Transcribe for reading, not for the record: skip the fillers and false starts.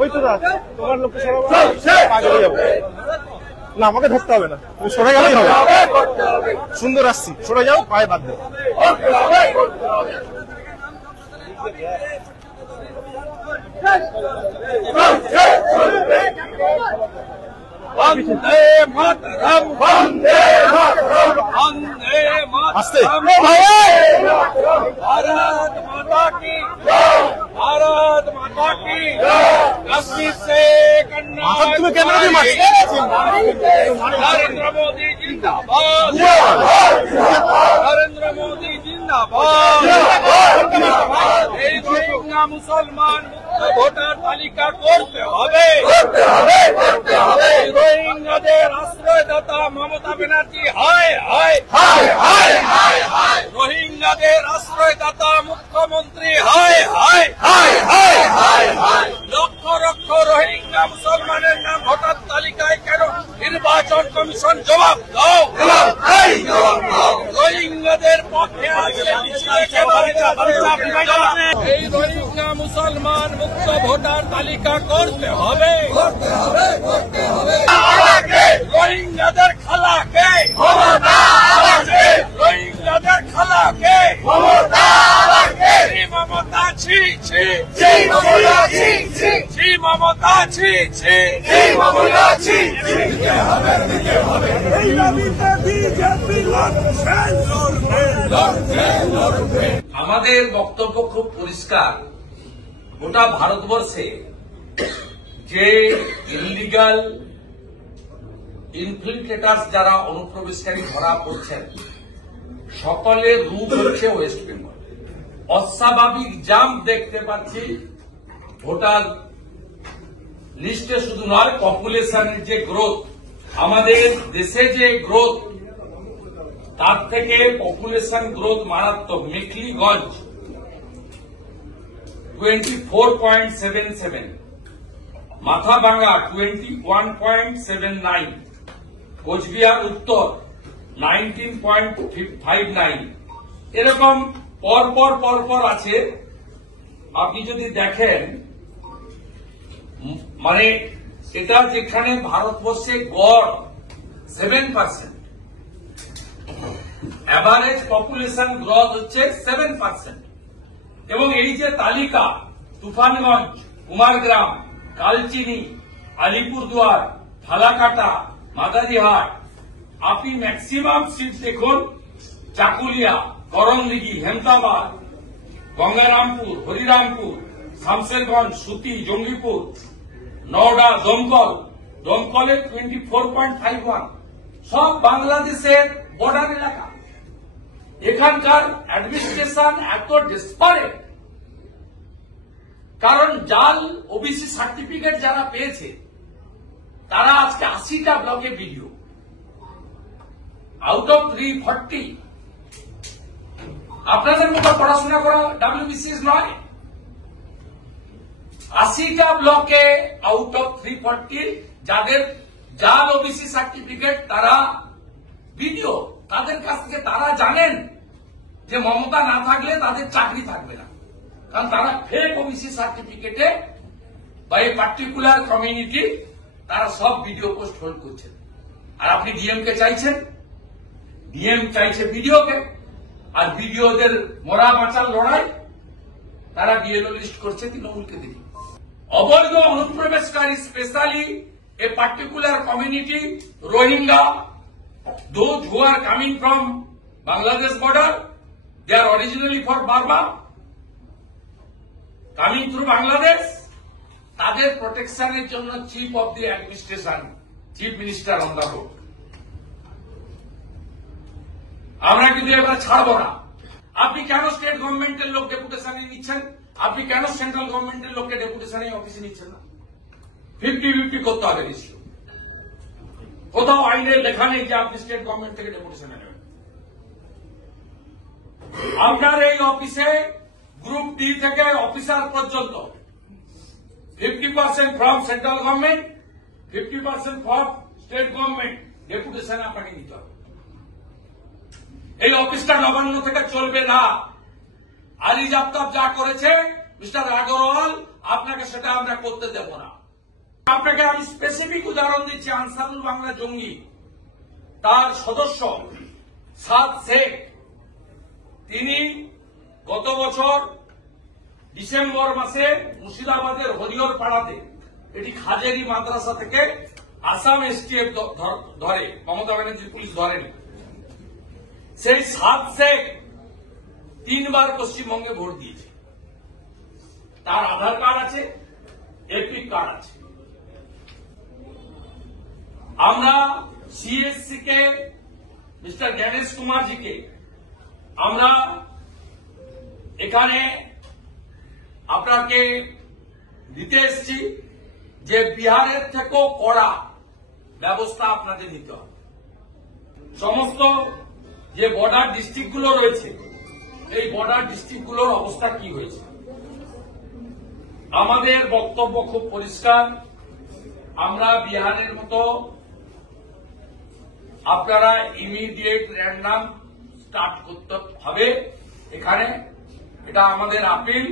ওই তো তোমার লোককে সরাবো যাবো না, আমাকে ধরতে হবে না, তুমি সরে গেলেই হবে। সুন্দর আসছি, সরে যাও, পায়ে বাদ দেবো। বন্দে মাতরম, বন্দে মাতরম, বন্দে মাতরম। আস্তে भारत माता की, भारत माता की। कश्मीर से तुम्हें कैमरा भी मार नरेंद्र मोदी जिंदाबाद, नरेंद्र मोदी जिंदाबाद। এই রোহিঙ্গা মুসলমান মুক্ত ভোটার তালিকা করতে হবে। রোহিঙ্গাদের আশ্রয়দাতা মমতা ব্যানার্জি হায় হায় হায় হায় হায় হায়। রোহিঙ্গাদের আশ্রয়দাতা মুখ্যমন্ত্রী হায় হায় হায় হায় হায় হায়। লক্ষ লক্ষ রোহিঙ্গা মুসলমানের নাম ভোটার তালিকায় কেন? নির্বাচন কমিশন জবাব দাও। রোহিঙ্গাদের পক্ষে এই রোহিঙ্গা মুসলমান মুক্ত ভোটার তালিকা করতে হবে। রোহিঙ্গাদের খালাকে, রোহিঙ্গাদের খালাকে মমতা ছি ছি, মমতা ছি ছি, মমতা ছি ছি, মমতা ছি ছি। আমাদের বক্তব্য খুব পরিষ্কার। গোটা ভারতবর্ষে যে ইলিগাল ইনফিল্ট্রেটার্স যারা অনুপ্রবেশকারী ধরা পড়ছেন, সকলের রূপ হচ্ছে ওয়েস্ট বেঙ্গল। অস্বাভাবিক জাম্প দেখতে পাচ্ছি ভোটার লিস্টে, শুধু নয় পপুলেশনের যে গ্রোথ, আমাদের দেশে যে গ্রোথ, তার থেকে পপুলেশন গ্রোথ মারাত্মক। মেখলিগঞ্জ 24.77, মাথাভাঙ্গা 21.79, কোচবিহার উত্তর 19.59। এরকম পরপর পরপর আছে। আপনি যদি দেখেন, মানে এটা যেখানে ভারতবর্ষে গড় 7%, এভারেজ পপুলেশন গ্রোথ হচ্ছে 7%। এবং এই যে তালিকা, তুফানগঞ্জ, কুমারগ্রাম, কালচিনি, আলিপুরদুয়ার, ফালাকাটা, মাদারিহাট, আপনি ম্যাক্সিমাম সিট দেখুন চাকুলিয়া, করণদিঘি, হেমতাবাদ, গঙ্গারামপুর, হরিরামপুর, শামশেরগঞ্জ, সুতি, জঙ্গিপুর, নওডা, দমকল, দমকলে 24.51, সব বাংলাদেশের বর্ডার এলাকা। এখানকার অ্যাডমিনিস্ট্রেশন এত ডেসপারেট, কারণ জাল ওবিসি সার্টিফিকেট যারা পেয়েছে তারা আজকে 80টা ব্লকে ভিডিও, আউট অফ 340। আপনাদের মতো পড়াশোনা করা ডাব্লিউবিসিএস নয়। 80টা ব্লকে আউট অফ 340 যাদের জাল ওবিসি সার্টিফিকেট, তারা ভিডিও, তাদের কাছ থেকে তারা জানেন যে মমতা না থাকলে তাদের চাকরি থাকবে না, কারণ তারা ফেক ওবিসি সার্টিফিকেটে বা এই পার্টিকুলার কমিউনিটি তারা সব ভিডিও পোস্ট হোল্ড করছেন। আর আপনি ডিএম কে চাইছেন, ডিএম চাইছে ভিডিওকে, আর ভিডিওদের মরা বাঁচার লড়াই তারা বিএলও লিস্ট করছে তৃণমূলকে দিয়ে। অবৈধ অনুপ্রবেশকারী, specially a particular community Rohingya, those who are coming from Bangladesh border, they are originally for Burma, coming through Bangladesh, তাদের প্রোটেকশনের জন্য chief of the administration, chief minister on the road. আমরা কিন্তু এবার ছাড়ব না। আপনি কেন স্টেট গভর্নমেন্টের লোক ডেপুটেশনে নিচ্ছেন? আপনি কেন সেন্ট্রাল গভর্নমেন্টের লোককে ডেপুটেশনে অফিসে নিচ্ছেন না? 50-50 করতে হবে নিশ্চয়। কোথাও আইনের লেখা নেই যে আপনি স্টেট গভর্নমেন্ট থেকে ডেপুটেশনে নেবেন। আপনার এই অফিসে গ্রুপ ডি থেকে অফিসার পর্যন্ত 50% from central government, 50% from state government deputation আপনাকে নিতে হবে। এই অফিসটা নবান্ন থেকে চলবে না। আলী জাফতাব যা করেছে, মিস্টার আগরওয়াল আপনাকে সেটা আমরা করতে দেব না। আপনাকে আমি স্পেসিফিক উদাহরণ দিচ্ছি। আনসারুল বাংলা জঙ্গি, তার সদস্য সাদ শেখ, তিনি গত বছর ডিসেম্বর মাসে মুর্শিদাবাদের হরিহর পাড়াতে, এটি খাজেরি মাদ্রাসা থেকে আসাম এসটিএফ ধরে, মমতা ব্যানার্জির পুলিশ ধরেনি। সেই সাদ শেখ 3 বার পশ্চিমবঙ্গে ভোট দিয়েছে, তার আধার কার্ড আছে, এপিক কার্ড আছে। আমরা সিএসসি কে, মিস্টার জ্ঞানেশ কুমারজিকে আমরা এখানে আপনাকে দিতে এসেছি যে বিহারের থেকেও কড়া ব্যবস্থা আপনাদের নিতে হবে। সমস্ত যে বর্ডার ডিস্ট্রিক্টগুলো রয়েছে, এই বর্ডার ডিস্ট্রিক্টগুলোর অবস্থা কি হয়েছে? আমাদের বক্তব্য খুব পরিষ্কার। আমরা বিহারের মতো আপনারা ইমিডিয়েট র্যান্ডাম স্টার্ট করতে হবে এখানে, এটা আমাদের আপিল।